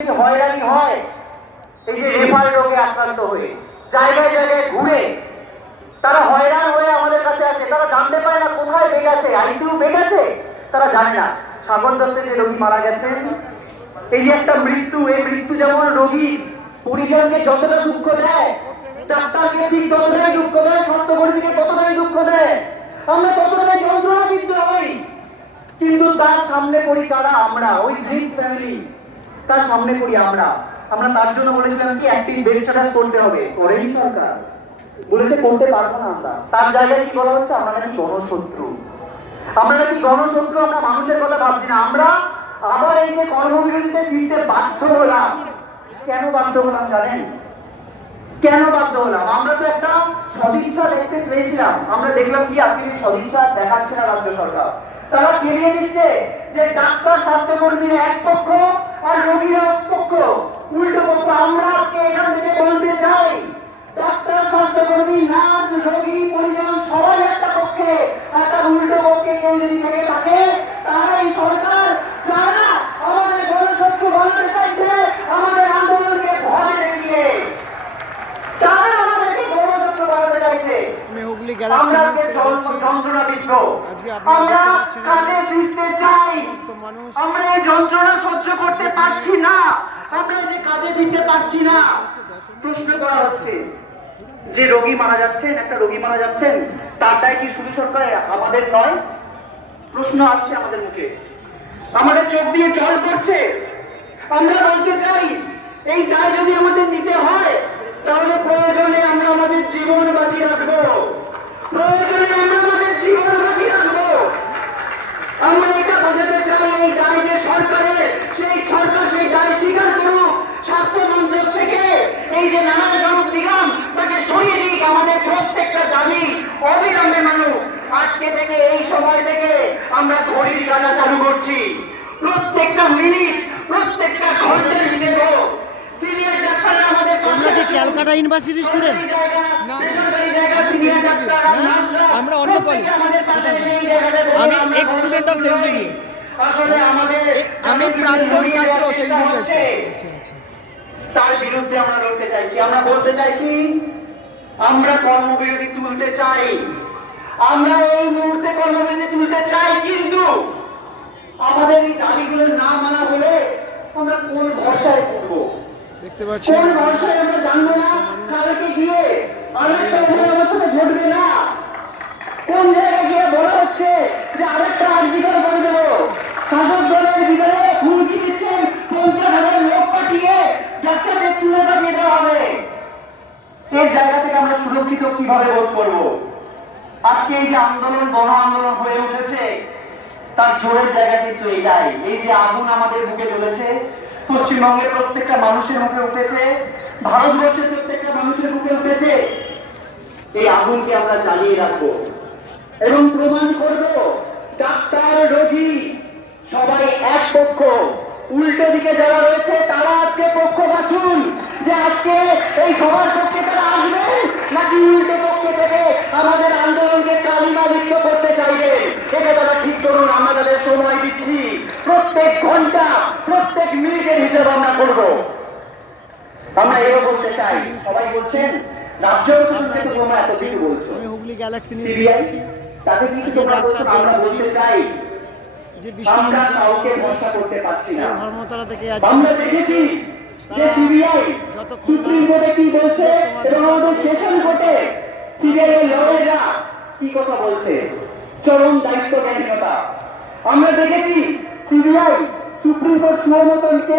হয়রানি হয় এই যে রেফার রোগে আক্রান্ত হয়ে জায়গায় জায়গায় ঘুরে তারা হয়রান হয়ে আমাদের কাছে আসে। তারা জানতে পারে না কোথায় বেগ আছে, আইসিইউ বেগ আছে, তারা জানে না। সাগর দত্তের যে রোগী মারা গেছেন, এই যে একটা মৃত্যু, এই মৃত্যু যেমন রোগী পরিজনকে যতটা দুঃখ দেয়, ডাক্তারকে ঠিক ততটাই দুঃখ দেয়, স্বাস্থ্যকর্মীকে ততটাই দুঃখ দেয়, আমরা ততটাই যন্ত্রণা কিন্তু হই। কিন্তু তার সামনে পড়ি কারা? আমরা, ওই গ্রিন ফ্যামিলি, তার সামনে পড়ি আমরা। আমরা তার জন্য বলেছিলাম কি একটি বেড স্ট্যাটাস করতে হবে, করেনি সরকার, বলেছে করতে পারবো না আমরা। তার জায়গায় কি বলা হচ্ছে? আমরা নাকি গণশত্রু, আমরা নাকি গণশত্রু, আমরা মানুষের কথা ভাবছি না। আমরা আবার এই যে কর্মবিরতিতে ফিরতে বাধ্য হলাম। কেন বাধ্য হলাম জানেন? কেন বাধ্য হলাম? আমরা তো একটা সদিচ্ছা দেখতে পেয়েছিলাম, আমরা দেখলাম কি আজকে সদিচ্ছা দেখাচ্ছে না রাজ্য সরকার। তারা ফিরিয়ে দিচ্ছে যে ডাক্তার স্বাস্থ্যকর্মীরা এক পক্ষ আর রোগীরা এক পক্ষ, উল্টো পক্ষ। আমরা আজকে এখান থেকে বলতে চাই, ডাক্তার স্বাস্থ্যকর্মী নার্স রোগী পরিজন সবাই একটা পক্ষে, একটা উল্টো পক্ষে কেউ যদি থেকে থাকে তাহলে এই সরকার যারা আমাদের গণশত্রু বানাতে চাইছে, আমাদের আন্দোলনকে ভয় দেখিয়ে তারা আমাদেরকে গণশত্রু বানাতে চাইছে। আমরা যন্ত্রণা বিদ্ধ, আমরা কাজে ফিরতে চাই, আমরা এই যন্ত্রণা সহ্য করতে পারছি না, আমরা যে কাজে ফিরতে পারছি না। প্রশ্ন করা হচ্ছে যে রোগী মারা যাচ্ছেন, একটা রোগী মারা যাচ্ছেন, তার দায় কি শুধু সরকারের, আমাদের নয়? প্রশ্ন আসছে আমাদের মুখে, আমাদের চোখ দিয়ে জল পড়ছে। আমরা বলতে চাই এই দায় যদি আমাদের নিতে হয় তাহলে প্রয়োজনে আমরা আমাদের জীবন বাজি রাখবো, প্রয়োজনে আমরা আমাদের জীবন বাজি রাখবো। আমরা এটা বোঝাতে চাই এই দায় যে সরকারের, সেই সরকার সেই দায় স্বীকার করুক। স্বাস্থ্য মন্ত্রক থেকে এই যে নানাজনক নিগম তাকে সরিয়ে দিক। আমাদের প্রত্যেকটা দাবি অবিলম্বে মানুষ। আজকে থেকে এই সময় থেকে আমরা ঘড়ির কাটা চালু করছি, প্রত্যেকটা মিনিট প্রত্যেকটা ঘন্টার হিসেবে। সিনিয়র ডাক্তাররা আমাদের ক্যালকাটা ইউনিভার্সিটি স্টুডেন্ট, আমরা অন্য কলেজ, আমি ex student of saint Xavier's, আমি প্রাক্তন ছাত্র সেন্ট জেভিয়ার্স। তার বিরুদ্ধে আমরা লড়তে চাইছি, আমরা বলতে চাইছি, আমরা কর্মবিরতি তুলতে চাই, আমরা এই মুহূর্তে কর্মবিরতি তুলতে চাই। কিন্তু আমাদের এই দাবিগুলো না মানা হলে আমরা কোন ভরসায় করবো? দেখতে পাচ্ছি কোন ভরসায় আমরা জানবো না কালকে গিয়ে আরেকটা আমার সাথে ঘটবে না? কোন জায়গায় গিয়ে বলা হচ্ছে যে আরেকটা আর্জিকর করে দেবো? শাসক দলের ভিতরে হুমকি দিচ্ছেন 50,000 লোক পাঠিয়ে ডাক্তারদের চুলে কাটিয়ে দেওয়া হবে। এই জায়গা থেকে আমরা সুরক্ষিত কিভাবে বোধ করবো? আজকে এই যে আন্দোলন গণ আন্দোলন হয়ে উঠেছে, তার জোরের জায়গা কিন্তু এটাই। এই যে আগুন আমাদের বুকে চলেছে, পশ্চিমবঙ্গের প্রত্যেকটা মানুষের মুখে উঠেছে, ভারতবর্ষের প্রত্যেকটা মানুষের মুখে উঠেছে। এই আগুনকে আমরা জ্বালিয়ে রাখবো এবং প্রমাণ করব ডাক্তার রোগী সবাই এক পক্ষ। উল্টো দিকে যারা রয়েছে তারা আজকে পক্ষ বাছুন, যে আজকে এই সবার পক্ষে তারা আসবে নাকি উল্টো পক্ষে থেকে আমাদের আন্দোলনকে চালিমালিপ্ত করতে চাইবে। এটা তারা ঠিক করুন। আমরা তাদের সময় দিচ্ছি, প্রত্যেক ঘন্টা প্রত্যেক মিনিটের হিসেব আমরা করবো। আমরা এও বলতে চাই, সবাই বলছেন রাজ্য তোমরা এত কিছু বলছো, আমি হুগলি গ্যালাক্সি নিউজ সিবিআই তাকে কিছু তোমরা বলছো, আমরা বলতে চাই যে আমরা কাউকে ভরসা করতে পারছি না। ধর্মতলা থেকে আমরা দেখেছি যে সিবিআই সুপ্রিম কোর্টে কি বলছে এবং আমাদের সেশন কোর্টে সিবিআই এর লয়াররা কি কথা বলছে, চরম দায়িত্বজ্ঞানহীনতা। আমরা দেখেছি সিবিআই সুপ্রিম কোর্ট সুমতনকে